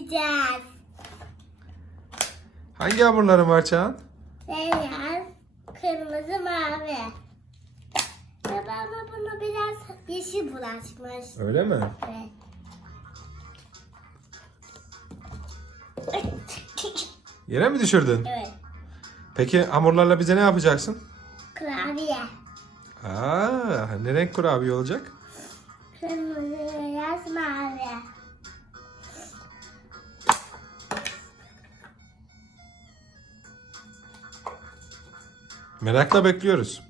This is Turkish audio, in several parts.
yapacağız. Hangi hamurların var Çağan? Beyaz, kırmızı, mavi. Ve bana bunu biraz yeşil bulaşmış. Öyle mi? Evet. Yere mi düşürdün? evet. Peki hamurlarla bize ne yapacaksın? Kurabiye. Aa, ne renk kurabiye olacak? Kırmızı, beyaz, mavi. Merakla bekliyoruz.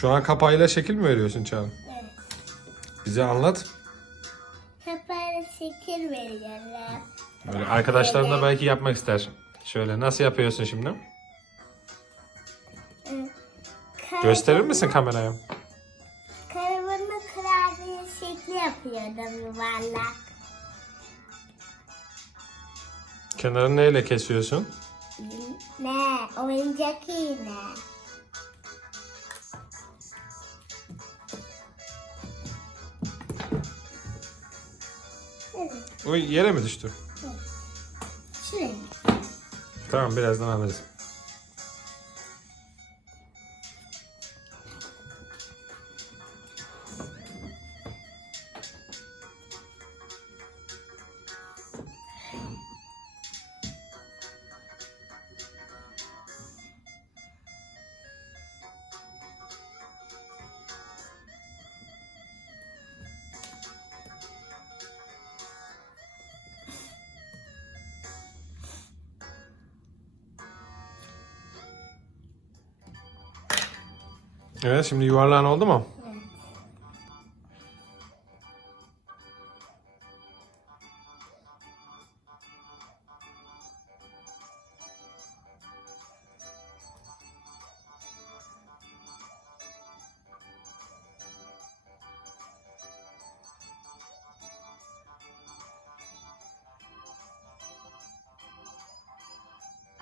Şu an kapağıyla şekil mi veriyorsun Çağan? Evet. Bize anlat. Böyle şekil veriyorum. Böyle arkadaşların da belki yapmak ister. Şöyle nasıl yapıyorsun şimdi? Gösterir misin kameraya? Karavanı kurabiye şekli yapıyordum yuvarlak. Kenarını neyle kesiyorsun? Ne? Oyuncak iğne. O yere mi düştü? Şuraya. Tamam birazdan alırız. Evet şimdi yuvarlağın oldu mu? Evet.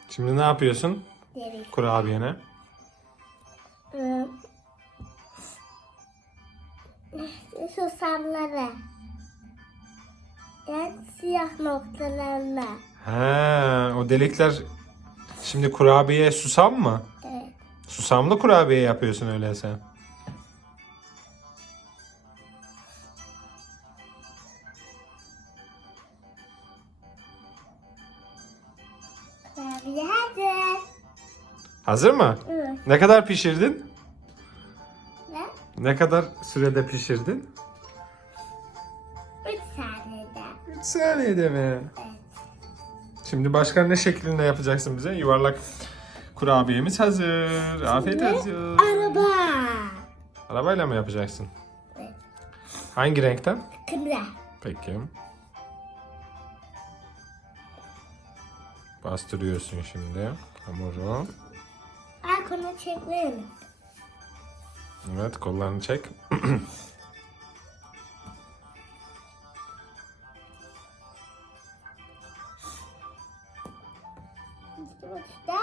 Şimdi ne yapıyorsun Derik. kurabiyene? Susamları. Yani siyah noktalarla. He, o delikler şimdi kurabiye susam mı? Evet. Susamlı kurabiye yapıyorsun öyleyse. Kurabiye hazır. Hazır mı? Evet. Ne kadar pişirdin? Ve Ne kadar sürede pişirdin? Saniyede. 3 saniyede mi? Evet. Şimdi başka ne şeklinde yapacaksın bize? Yuvarlak kurabiyemiz hazır. Afiyet Şimdi olsun. Araba. Arabayla mı yapacaksın? Evet. Hangi renkten? Kırmızı. Peki. Bastırıyorsun şimdi hamuru. Arkana çekmeyelim. Evet kollarını çek. Uçta.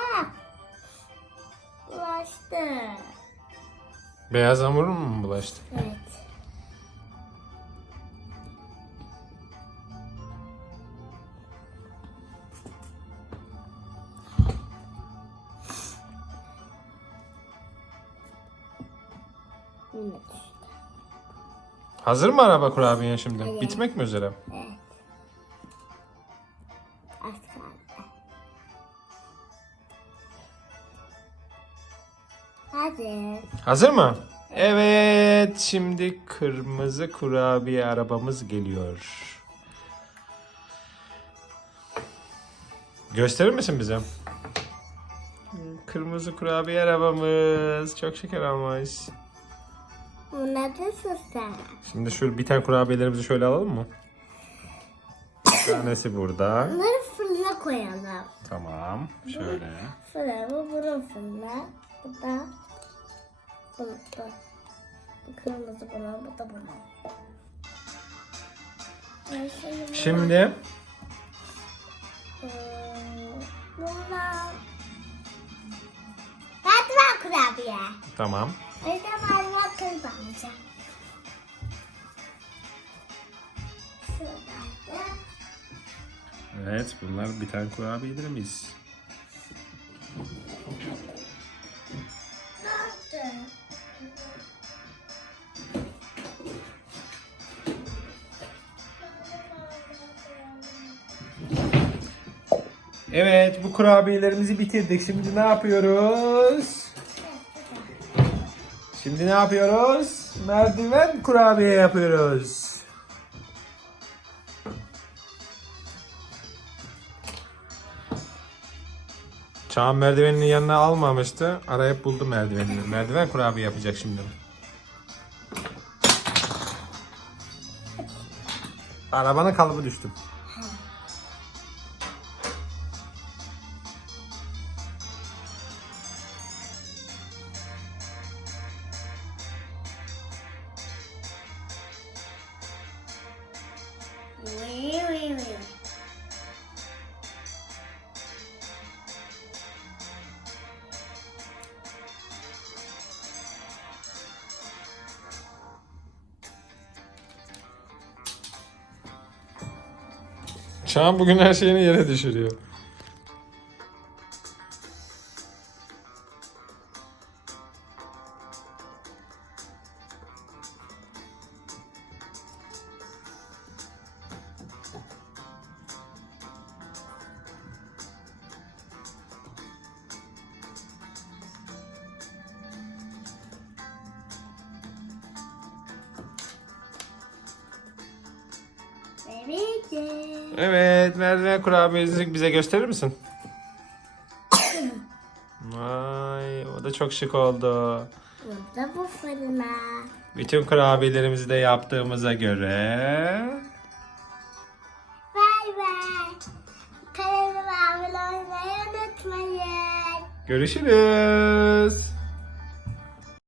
Ulaştı. Beyaz hamur mu bulaştı? Evet. Hazır mı araba kurabiyen şimdi? Evet. Bitmek mi üzere? Evet. Hadi. Hazır mı? Evet, şimdi kırmızı kurabiye arabamız geliyor. Gösterir misin bize? Kırmızı kurabiye arabamız. Çok şeker almış. Neredesin sen? Şimdi şu biten kurabiyelerimizi şöyle alalım mı? Bir tanesi burada. Bunları fırına koyalım. Tamam. Şöyle. Fırına, bu bunun fırına. Bu da bu da. Bu kırmızı bunun, bu da bunun. Şimdi Şimdi Bundan... Merdiven kurabiye. tamam. O yüzden kırılmayacak. Şurada. Evet bunlar biten kurabiyelerimiz. Ne Evet bu kurabiyelerimizi bitirdik. Şimdi ne yapıyoruz? Şimdi ne yapıyoruz? Merdiven kurabiye yapıyoruz. Çağan merdivenini yanına almamıştı. Arayıp buldu merdivenini. Merdiven kurabiye yapacak şimdi. Arabanın kalıbı düştü. Çağan bugün her şeyini yere düşürüyor. Evet, merdiven kurabiyesi bize gösterir misin? Vay, o da çok şık oldu. Burada bu fırına. Bütün kurabiyelerimizi de yaptığımıza göre... Bay bay. Kanalıma abone olmayı unutmayın. Görüşürüz.